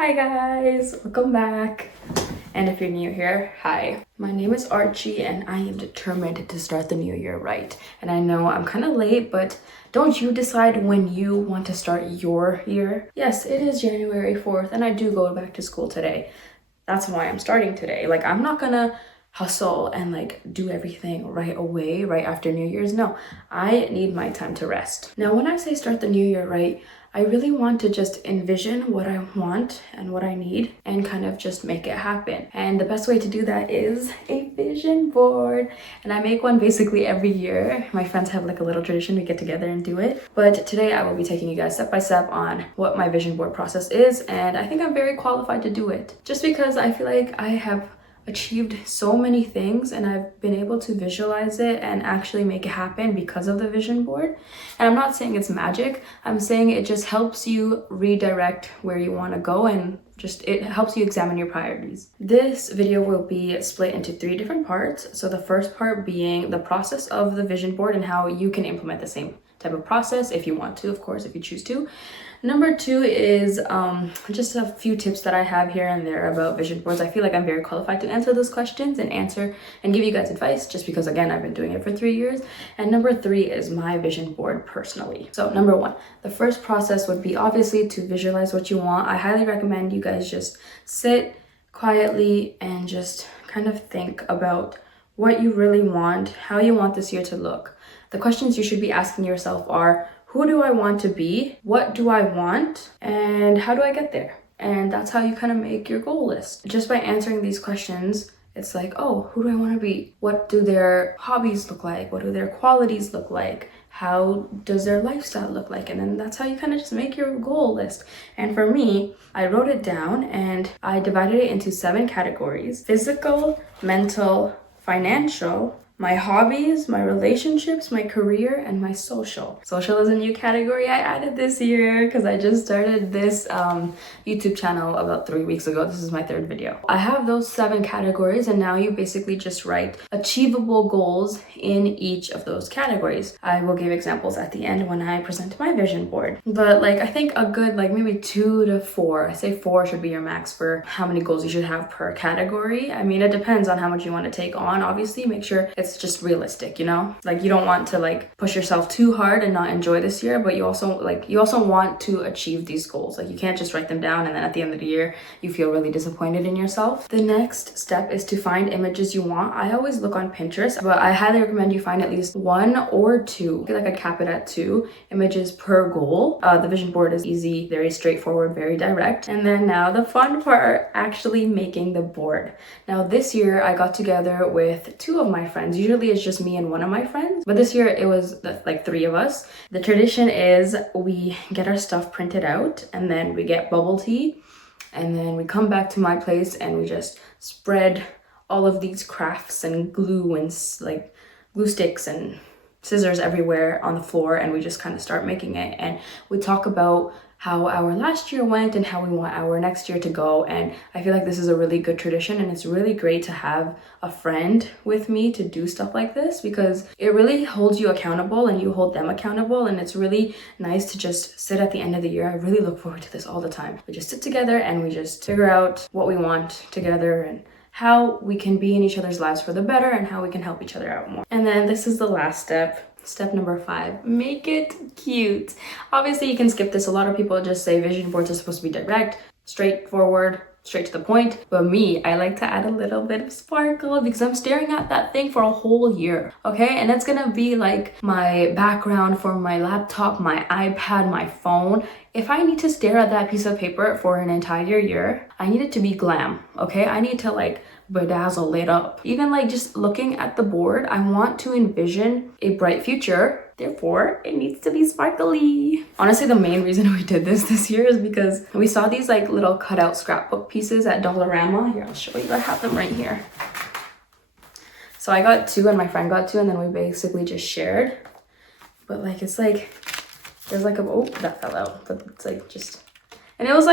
Hi guys, welcome back. And if you're new here, hi. My name is Archie and I am determined to start the new year right. And I know I'm kind of late, but don't you decide when you want to start your year? Yes, it is January 4th and I do go back to school today. That's why I'm starting today. Like, I'm not gonna hustle and like do everything right away, right after New Year's. No, I need my time to rest. Now, when I say start the new year right, I really want to just envision what I want and what I need and kind of just make it happen. And the best way to do that is a vision board. And I make one basically every year. My friends have like a little tradition, we get together and do it. But today I will be taking you guys step by step on what my vision board process is. And I think I'm very qualified to do it. Just because I feel like I have achieved so many things and I've been able to visualize it and actually make it happen because of the vision board. And I'm not saying it's magic, I'm saying it just helps you redirect where you want to go and just it helps you examine your priorities. This video will be split into 3 different parts. So the first part being the process of the vision board and how you can implement the same type of process if you want to, of course, if you choose to. Number 2 is just a few tips that I have here and there about vision boards. I feel like I'm very qualified to answer those questions and give you guys advice just because, again, I've been doing it for 3 years. And number 3 is my vision board personally. So number 1, the first process would be obviously to visualize what you want. I highly recommend you guys just sit quietly and just kind of think about what you really want, how you want this year to look. The questions you should be asking yourself are, who do I want to be? What do I want? And how do I get there? And that's how you kind of make your goal list. Just by answering these questions, it's like, oh, who do I want to be? What do their hobbies look like? What do their qualities look like? How does their lifestyle look like? And then that's how you kind of just make your goal list. And for me, I wrote it down and I divided it into 7 categories: physical, mental, financial, my hobbies, my relationships, my career, and my social. Social is a new category I added this year because I just started this YouTube channel about 3 weeks ago. This is my 3rd video. I have those 7 categories and now you basically just write achievable goals in each of those categories. I will give examples at the end when I present my vision board. But like, I think a good like maybe 2 to 4, I say 4 should be your max for how many goals you should have per category. I mean, it depends on how much you want to take on. Obviously, make sure it's just realistic, you know? Like, you don't want to like push yourself too hard and not enjoy this year, but you also want to achieve these goals. Like, you can't just write them down and then at the end of the year you feel really disappointed in yourself. The next step is to find images you want. I always look on Pinterest, but I highly recommend you find at least 1 or 2. I feel like I cap it at 2 images per goal. The vision board is easy, very straightforward, very direct. And then now the fun part, actually making the board. Now this year I got together with 2 of my friends. Usually it's just me and 1 of my friends, but this year it was like 3 of us. The tradition is we get our stuff printed out and then we get bubble tea and then we come back to my place and we just spread all of these crafts and glue and like glue sticks and scissors everywhere on the floor, and we just kind of start making it and we talk about how our last year went and how we want our next year to go. And I feel like this is a really good tradition and it's really great to have a friend with me to do stuff like this because it really holds you accountable and you hold them accountable, and it's really nice to just sit at the end of the year. I really look forward to this all the time. We just sit together and we just figure out what we want together and how we can be in each other's lives for the better and how we can help each other out more. And then this is the last step. Step number 5, make it cute. Obviously, you can skip this. A lot of people just say vision boards are supposed to be direct, straightforward, straight to the point. But me, I like to add a little bit of sparkle because I'm staring at that thing for a whole year, okay? And it's gonna be like my background for my laptop, my iPad, my phone. If I need to stare at that piece of paper for an entire year, I need it to be glam, okay? I need to like bedazzle it up. Even like just looking at the board, I want to envision a bright future. Therefore, it needs to be sparkly. Honestly, the main reason we did this year is because we saw these like little cutout scrapbook pieces at Dollarama. Here, I'll show you. I have them right here. So I got 2 and my friend got 2 and then we basically just shared. But like, it's like, there's like oh, that fell out. But it's like just, and it was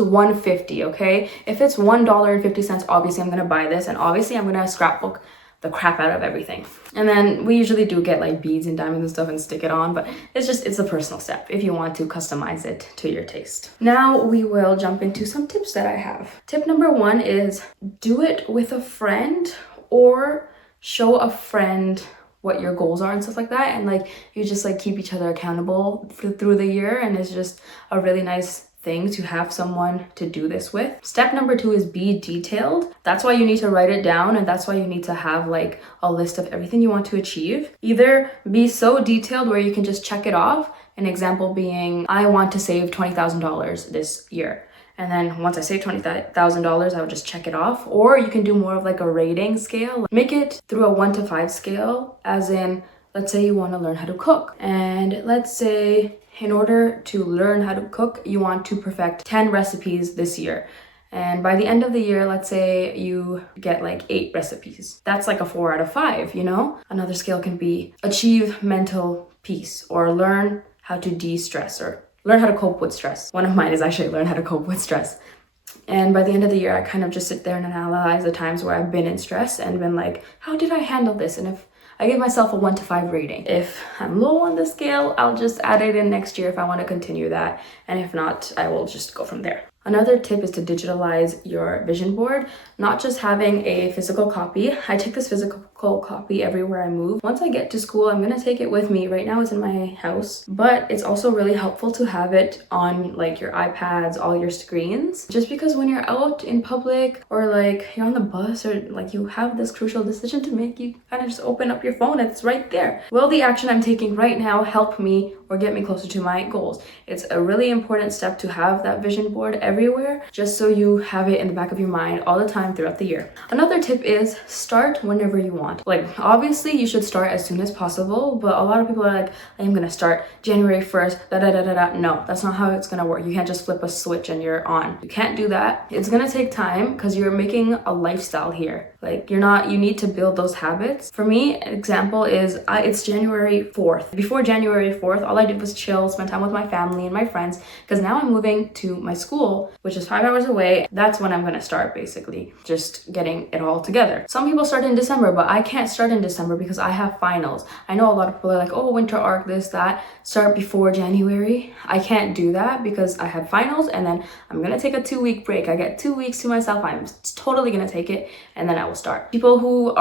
$1.50, okay? If it's $1.50, obviously I'm gonna buy this and obviously I'm gonna scrapbook the crap out of everything. And then we usually do get like beads and diamonds and stuff and stick it on, but it's a personal step if you want to customize it to your taste. Now we will jump into some tips that I have. Tip number 1 is do it with a friend or show a friend what your goals are and stuff like that, and like you just like keep each other accountable through the year, and it's just a really nice thing to have someone to do this with. Step number 2 is be detailed. That's why you need to write it down, and that's why you need to have like a list of everything you want to achieve. Either be so detailed where you can just check it off, an example being I want to save $20,000 this year. And then once I save $20,000, I would just check it off. Or you can do more of like a rating scale. Make it through a 1 to 5 scale, as in, let's say you want to learn how to cook. And let's say in order to learn how to cook, you want to perfect 10 recipes this year. And by the end of the year, let's say you get like 8 recipes. That's like a 4 out of 5, you know? Another scale can be achieve mental peace, or learn how to de-stress, or learn how to cope with stress. One of mine is actually learn how to cope with stress. And by the end of the year, I kind of just sit there and analyze the times where I've been in stress and been like, how did I handle this? And if I give myself a 1 to 5 rating. If I'm low on the scale, I'll just add it in next year if I want to continue that. And if not, I will just go from there. Another tip is to digitalize your vision board, not just having a physical copy. I take this physical copy everywhere I move. Once I get to school, I'm gonna take it with me. Right now it's in my house, but it's also really helpful to have it on like your iPads, all your screens, just because when you're out in public or like you're on the bus or like you have this crucial decision to make, you kind of just open up your phone, it's right there. Will the action I'm taking right now help me or get me closer to my goals? It's a really important step to have that vision board everywhere, just so you have it in the back of your mind all the time throughout the year. Another tip is start whenever you want. Like obviously you should start as soon as possible, but a lot of people are like, I'm gonna start January 1st, No, that's not how it's gonna work. You can't just flip a switch and you're on. You can't do that. It's gonna take time because you're making a lifestyle here. Like you need to build those habits. For me, an example is it's January 4th. Before January 4th, all I did was chill, spend time with my family and my friends, because now I'm moving to my school, which is 5 hours away. That's when I'm gonna start, basically, just getting it all together. Some people start in December, but I can't start in December because I have finals. I know a lot of people are like, oh, winter arc, this, that, start before January. I can't do that because I have finals, and then I'm gonna take a 2-week break. I get 2 weeks to myself. I'm totally gonna take it, and then I will start. People who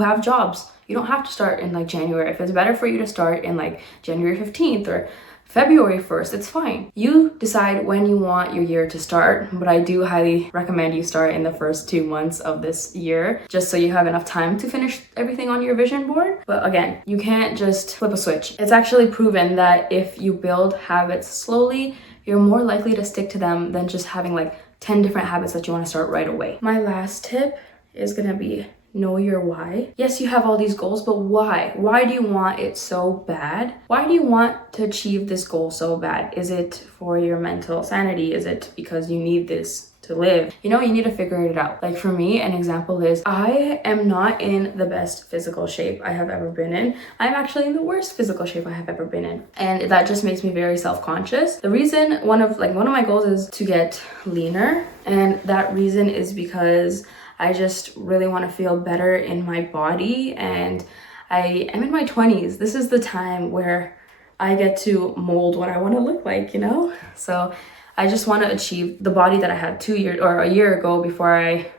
have jobs, you don't have to start in like January. If it's better for you to start in like January 15th or February 1st, it's fine. You decide when you want your year to start, but I do highly recommend you start in the first 2 months of this year, just so you have enough time to finish everything on your vision board. But again, you can't just flip a switch. It's actually proven that if you build habits slowly, you're more likely to stick to them than just having like 10 different habits that you want to start right away. My last tip is gonna be know your why. Yes, you have all these goals, but why? Why do you want it so bad? Why do you want to achieve this goal so bad? Is it for your mental sanity? Is it because you need this to live? You know, you need to figure it out. Like for me, an example is I am not in the best physical shape I have ever been in. I'm actually in the worst physical shape I have ever been in. And that just makes me very self-conscious. The reason, one of my goals is to get leaner. And that reason is because I just really want to feel better in my body, and I am in my 20s. This is the time where I get to mold what I want to look like, you know? So I just want to achieve the body that I had a year ago before I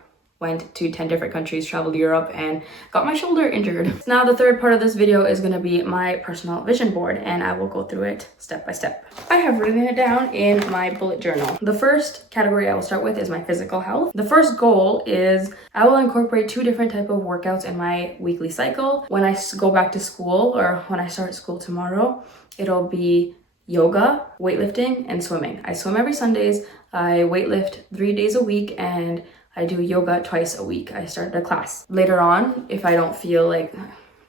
went to 10 different countries, traveled Europe, and got my shoulder injured. Now the third part of this video is going to be my personal vision board, and I will go through it step by step. I have written it down in my bullet journal. The first category I will start with is my physical health. The first goal is I will incorporate 2 different types of workouts in my weekly cycle. When I go back to school, or when I start school tomorrow, it'll be yoga, weightlifting, and swimming. I swim every Sundays. I weightlift 3 days a week, and I do yoga twice a week. I started a class. Later on, if I don't feel like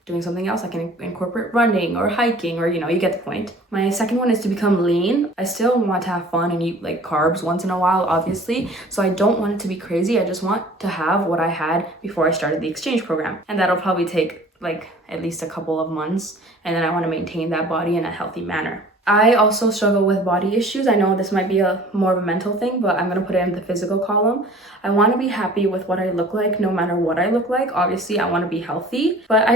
doing something else, I can incorporate running or hiking, or you get the point. My second one is to become lean. I still want to have fun and eat like carbs once in a while, obviously. So I don't want it to be crazy. I just want to have what I had before I started the exchange program. And that'll probably take like at least a couple of months. And then I want to maintain that body in a healthy manner. I also struggle with body issues. I know this might be a more of a mental thing, but I'm gonna put it in the physical column. I want to be happy with what I look like, no matter what I look like. Obviously, I want to be healthy, but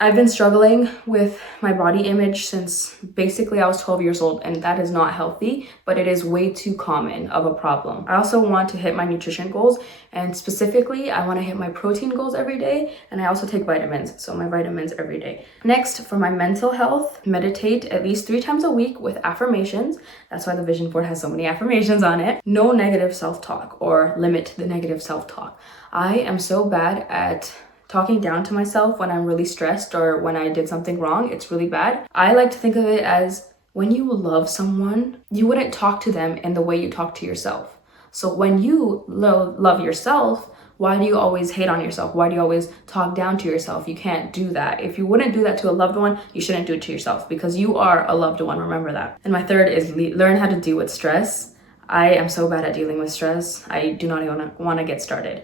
I've been struggling with my body image since basically I was 12 years old, and that is not healthy, but it is way too common of a problem. I also want to hit my nutrition goals, and specifically, I want to hit my protein goals every day, and I also take vitamins, so my vitamins every day. Next, for my mental health, meditate at least 3 times a week with affirmations. That's why the vision board has so many affirmations on it. No negative self-talk, or limit the negative self-talk. I am so bad at talking down to myself when I'm really stressed or when I did something wrong. It's really bad. I like to think of it as when you love someone, you wouldn't talk to them in the way you talk to yourself. So when you love yourself, why do you always hate on yourself? Why do you always talk down to yourself? You can't do that. If you wouldn't do that to a loved one, you shouldn't do it to yourself, because you are a loved one. Remember that. And my third is learn how to deal with stress. I am so bad at dealing with stress. I do not even want to get started,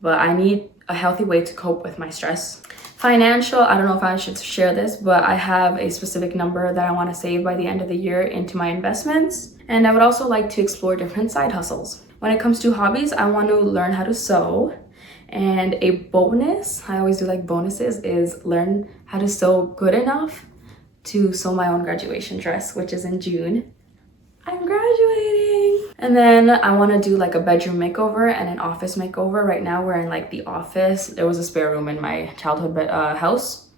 but I need a healthy way to cope with my stress. Financial, I don't know if I should share this, but I have a specific number that I want to save by the end of the year into my investments. And I would also like to explore different side hustles. When it comes to hobbies, I want to learn how to sew. And a bonus, I always do like bonuses, is learn how to sew good enough to sew my own graduation dress, which is in June. I'm graduating. And then I want to do like a bedroom makeover and an office makeover. Right now we're in like the office. There was a spare room in my childhood house.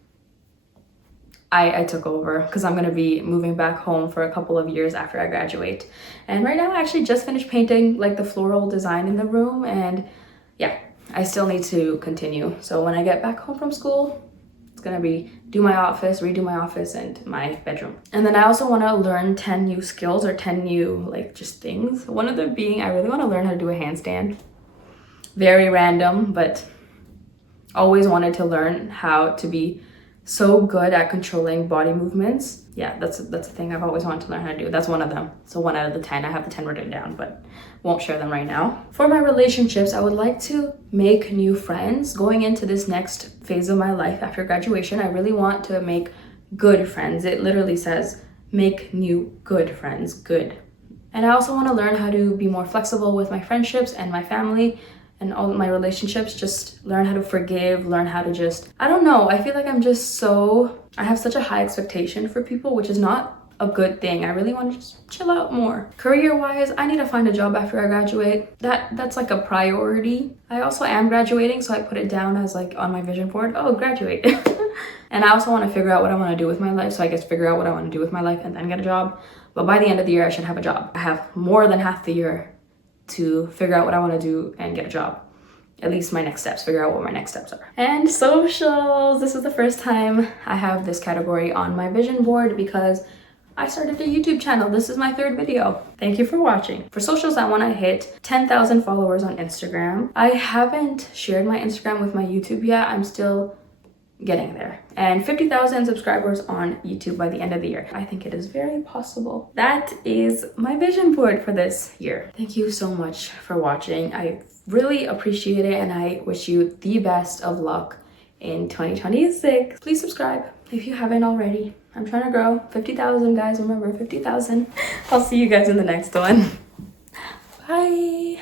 I took over because I'm going to be moving back home for a couple of years after I graduate. And right now I actually just finished painting like the floral design in the room, and yeah, I still need to continue. So when I get back home from school, it's gonna be do my office, redo my office, and my bedroom. And then I also want to learn 10 new skills, or 10 new like just things. One of them being I really want to learn how to do a handstand. Very random, but always wanted to learn how to be so good at controlling body movements. Yeah, that's a thing I've always wanted to learn how to do. That's one of them. So 1 out of the 10. I have the 10 written down, but won't share them right now. For my relationships, I would like to make new friends. Going into this next phase of my life after graduation, I really want to make good friends. It literally says make new good friends, good. And I also want to learn how to be more flexible with my friendships and my family and all my relationships. Just learn how to forgive, learn how to just, I don't know, I feel like I have such a high expectation for people, which is not a good thing. I really want to just chill out more. Career-wise, I need to find a job after I graduate. That's like a priority. I also am graduating, so I put it down as like on my vision board, oh, graduate. And I also want to figure out what I want to do with my life, so I guess figure out what I want to do with my life and then get a job. But by the end of the year, I should have a job. I have more than half the year to figure out what I want to do and get a job. At least my next steps, figure out what my next steps are. And socials, this is the first time I have this category on my vision board because I started a YouTube channel. This is my 3rd video. Thank you for watching. For socials, I want to hit 10,000 followers on Instagram. I haven't shared my Instagram with my YouTube yet. I'm still getting there. And 50,000 subscribers on YouTube by the end of the year. I think it is very possible. That is my vision board for this year. Thank you so much for watching. I really appreciate it, and I wish you the best of luck in 2026. Please subscribe if you haven't already. I'm trying to grow 50,000, guys. Remember, 50,000. I'll see you guys in the next one. Bye.